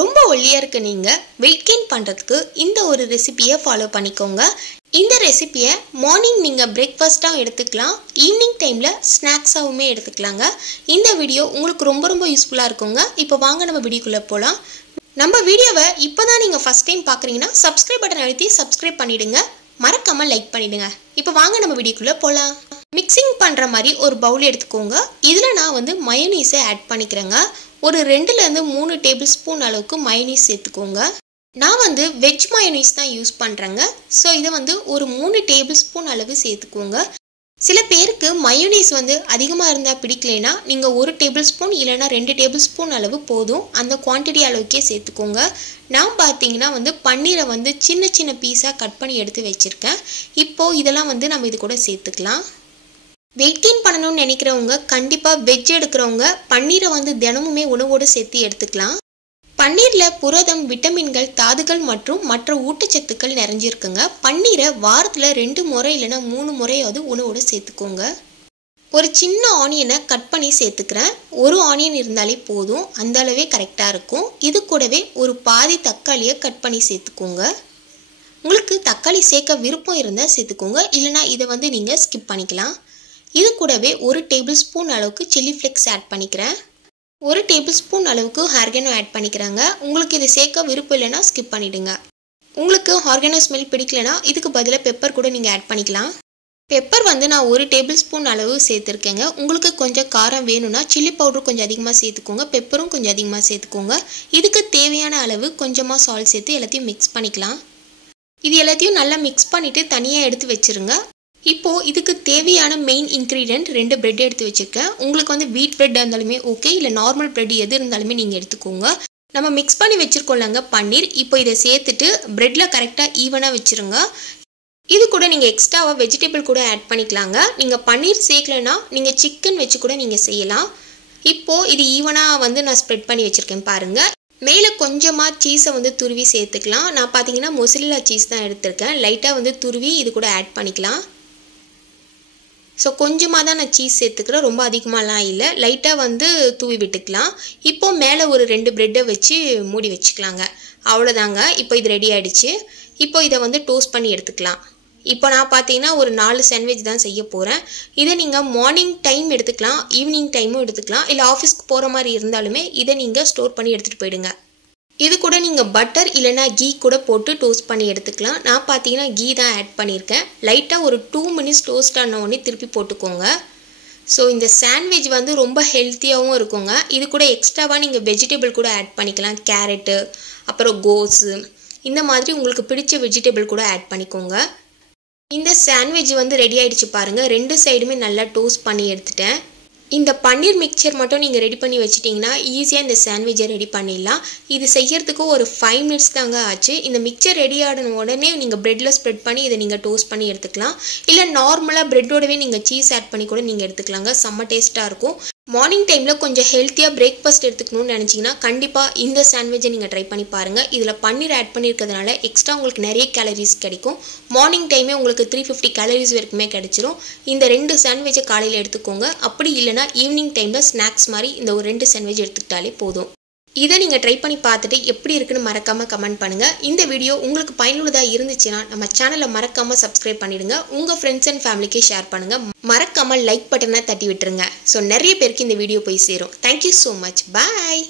ரொம்ப ஒல்லியா இருக்க நீங்க weight gain பண்றதுக்கு இந்த ஒரு ரெசிபியை ஃபாலோ பண்ணிக்கோங்க. இந்த ரெசிபியை மார்னிங் நீங்க பிரேக்ஃபாஸ்டா எடுத்துக்கலாம், ஈவினிங் டைம்ல ஸ்நாக்ஸாவுமே எடுத்துக்கலாங்க. இந்த வீடியோ உங்களுக்கு ரொம்ப யூஸ்ஃபுல்லா இருக்குங்க. இப்போ வாங்க நம்ம வீடியோக்குள்ள போலாம். நம்ம வீடியோவை இப்போதான் நீங்க ஃபர்ஸ்ட் டைம் பார்க்குறீங்கன்னா சப்ஸ்கிரைப் பட்டன் அழுத்தி சப்ஸ்கிரைப் பண்ணிடுங்க, மறக்காம லைக் பண்ணிடுங்க. இப்போ வாங்க நம்ம வீடியோக்குள்ள போலாம். மிக்சிங் பண்ற மாதிரி ஒரு பவுல் எடுத்துக்கோங்க. இதுல நான் மயோனீஸை ஆட் பண்ணிக்கிறேங்க. ஒரு 2 ல 3 டேபிள் ஸ்பூன் அளவுக்கு மயோனீஸ் சேர்த்துக்கோங்க. நான் வெஜ் மயோனீஸ் தான் யூஸ் பண்றேங்க. ஸோ இதை ஒரு 3 டேபிள் ஸ்பூன் அளவு சேர்த்துக்கோங்க. சில பேருக்கு மயோனீஸ் அதிகமாக இருந்தால் பிடிக்கலைன்னா நீங்கள் 1 டேபிள் ஸ்பூன் இல்லைனா 2 டேபிள் ஸ்பூன் அளவு போதும், அந்த குவான்டிட்டி அளவுக்கே சேர்த்துக்கோங்க. நான் பார்த்தீங்கன்னா பன்னீரை சின்ன பீஸாக கட் பண்ணி எடுத்து வச்சுருக்கேன். இப்போது இதெல்லாம் நம்ம இது கூட சேர்த்துக்கலாம். வெயிட் கெயின் பண்ணணும்னு நினைக்கிறவங்க கண்டிப்பாக வெஜ் எடுக்கிறவங்க பன்னீரை தினமுமே உணவோடு சேர்த்து எடுத்துக்கலாம். பன்னீரில் புரதம், விட்டமின்கள், தாதுகள் மற்றும் மற்ற ஊட்டச்சத்துக்கள் நிறைஞ்சிருக்குங்க. பன்னீரை வாரத்தில் 2 முறை இல்லைனா 3 முறையாவது உணவோடு சேர்த்துக்கோங்க. ஒரு சின்ன ஆனியனை கட் பண்ணி சேர்த்துக்கிறேன். ஒரு ஆனியன் இருந்தாலே போதும், அந்த அளவே கரெக்டாக இருக்கும். இது கூடவே ஒரு பாதி தக்காளியை கட் பண்ணி சேர்த்துக்கோங்க. உங்களுக்கு தக்காளி சேர்க்க விருப்பம் இருந்தால் சேர்த்துக்கோங்க, இல்லைனா இதை நீங்கள் ஸ்கிப் பண்ணிக்கலாம். இது கூடவே 1 டேபிள் ஸ்பூன் அளவுக்கு சில்லி ஃப்ளேக்ஸ் ஆட் பண்ணிக்கிறேன். 1 டேபிள் ஸ்பூன் அளவுக்கு ஆர்கானோ ஆட் பண்ணிக்கிறாங்க. உங்களுக்கு இது சேர்க்க விருப்பம் இல்லைன்னா ஸ்கிப் பண்ணிவிடுங்க. உங்களுக்கு ஆர்கானோ ஸ்மெல் பிடிக்கலனா இதுக்கு பதிலாக பெப்பர் கூட நீங்கள் ஆட் பண்ணிக்கலாம். பெப்பர் நான் 1 டேபிள் ஸ்பூன் அளவு சேர்த்துருக்கேங்க. உங்களுக்கு கொஞ்சம் காரம் வேணும்னா சில்லி பவுடர் கொஞ்சம் அதிகமாக சேர்த்துக்கோங்க, பெப்பரும் கொஞ்சம் அதிகமாக சேர்த்துக்கோங்க. இதுக்கு தேவையான அளவு கொஞ்சமாக சால்ட் சேர்த்து எல்லாத்தையும் மிக்ஸ் பண்ணிக்கலாம். இது எல்லாத்தையும் நல்லா மிக்ஸ் பண்ணிவிட்டு தனியாக எடுத்து வச்சுருங்க. இப்போது இதுக்கு தேவையான மெயின் இன்க்ரீடியன்ட் 2 பிரெட் எடுத்து வச்சுருக்கேன். உங்களுக்கு வீட் பிரெட் இருந்தாலுமே ஓகே, இல்லை நார்மல் பிரெட் எது இருந்தாலுமே நீங்கள் எடுத்துக்கோங்க. நம்ம மிக்ஸ் பண்ணி வச்சுருக்கோம்லங்க பன்னீர், இப்போ இதை சேர்த்துட்டு பிரெட்டில் கரெக்டாக ஈவனாக வச்சுருங்க. இது கூட நீங்கள் எக்ஸ்ட்ராவாக வெஜிடபிள் கூட ஆட் பண்ணிக்கலாங்க. நீங்கள் பன்னீர் சேர்க்கலைன்னா நீங்கள் சிக்கன் வச்சு கூட நீங்கள் செய்யலாம். இப்போது இது ஈவனாக நான் ஸ்ப்ரெட் பண்ணி வச்சுருக்கேன் பாருங்கள். மேலே கொஞ்சமாக சீஸை துருவி சேர்த்துக்கலாம். நான் பார்த்தீங்கன்னா மொசரெல்லா சீஸ் தான் எடுத்திருக்கேன். லைட்டாக துருவி இது கூட ஆட் பண்ணிக்கலாம். ஸோ கொஞ்சமாக தான் நான் சீஸ் சேர்த்துக்கிறேன், ரொம்ப அதிகமாகலாம் இல்லை, லைட்டாக தூவி விட்டுக்கலாம். இப்போது மேலே ஒரு 2 பிரெட்டை வச்சு மூடி வச்சுக்கலாங்க. அவ்வளோதாங்க, இப்போ இது ரெடி ஆகிடுச்சு. இப்போ இதை டோஸ்ட் பண்ணி எடுத்துக்கலாம். இப்போ நான் பார்த்தீங்கன்னா ஒரு 4 சாண்ட்விச் தான் செய்ய போகிறேன். இதை நீங்கள் மார்னிங் டைம் எடுத்துக்கலாம், ஈவினிங் டைமும் எடுத்துக்கலாம், இல்லை ஆஃபீஸ்க்கு போகிற மாதிரி இருந்தாலுமே இதை நீங்கள் ஸ்டோர் பண்ணி எடுத்துகிட்டு போயிடுங்க. இது கூட நீங்கள் பட்டர் இல்லைனா கீ கூட போட்டு டோஸ்ட் பண்ணி எடுத்துக்கலாம். நான் பார்த்தீங்கன்னா கீ தான் ஆட் பண்ணியிருக்கேன். லைட்டாக ஒரு 2 மினிட்ஸ் டோஸ்ட் ஆன உடனே திருப்பி போட்டுக்கோங்க. ஸோ இந்த சாண்ட்விச் ரொம்ப ஹெல்த்தியாகவும் இருக்குங்க. இது கூட எக்ஸ்ட்ராவாக நீங்கள் வெஜிடபிள் கூட ஆட் பண்ணிக்கலாம். கேரட்டு, அப்புறம் கோஸு, இந்த மாதிரி உங்களுக்கு பிடிச்ச வெஜிடபிள் கூட ஆட் பண்ணிக்கோங்க. இந்த சாண்ட்விச் ரெடி ஆகிடுச்சு பாருங்கள். 2 சைடுமே நல்லா டோஸ்ட் பண்ணி எடுத்துட்டேன். இந்த பன்னீர் மிக்சர் மட்டும் நீங்கள் ரெடி பண்ணி வச்சிட்டிங்கன்னா ஈஸியாக இந்த சாண்ட்விச்சை ரெடி பண்ணிடலாம். இது செய்யறதுக்கு ஒரு 5 மினிட்ஸ் தாங்க ஆச்சு. இந்த மிக்சர் ரெடி ஆன உடனே நீங்கள் ப்ரெட்டில் ஸ்ப்ரெட் பண்ணி இதை நீங்கள் டோஸ்ட் பண்ணி எடுத்துக்கலாம். இல்லை நார்மலாக ப்ரெட்டோடவே நீங்கள் சீஸ் ஆட் பண்ணி கூட நீங்கள் எடுத்துக்கலாங்க. செம்ம டேஸ்ட்டாக இருக்கும். மார்னிங் டைமில் கொஞ்சம் ஹெல்த்தியாக பிரேக்ஃபாஸ்ட் எடுத்துக்கணும்னு நினச்சிங்கன்னா கண்டிப்பாக இந்த சாண்ட்விச்சை நீங்கள் ட்ரை பண்ணி பாருங்கள். இதில் பன்னீர் ஆட் பண்ணியிருக்கிறதுனால எக்ஸ்ட்ரா உங்களுக்கு நிறைய கேலரிஸ் கிடைக்கும். மார்னிங் டைமே உங்களுக்கு 350 கேலரிஸ் வரைக்குமே கிடைச்சிரும். இந்த 2 சாண்ட்விச்சை காலையில் எடுத்துக்கோங்க. அப்படி இல்லைனா ஈவினிங் டைமில் ஸ்நாக்ஸ் மாதிரி இந்த ஒரு 2 சாண்ட்விச் எடுத்துக்கிட்டாலே போதும். இதை நீங்கள் ட்ரை பண்ணி பார்த்துட்டு எப்படி இருக்குன்னு மறக்காமல் கமெண்ட் பண்ணுங்கள். இந்த வீடியோ உங்களுக்கு பயனுள்ளதாக இருந்துச்சுன்னா நம்ம சேனலை மறக்காமல் சப்ஸ்கிரைப் பண்ணிவிடுங்க. உங்கள் ஃப்ரெண்ட்ஸ் அண்ட் ஃபேமிலிக்கே ஷேர் பண்ணுங்கள். மறக்காமல் லைக் பட்டனை தட்டி விட்டுருங்க. ஸோ நிறைய பேருக்கு இந்த வீடியோ போய் சேரும். Thank you so much. பாய்.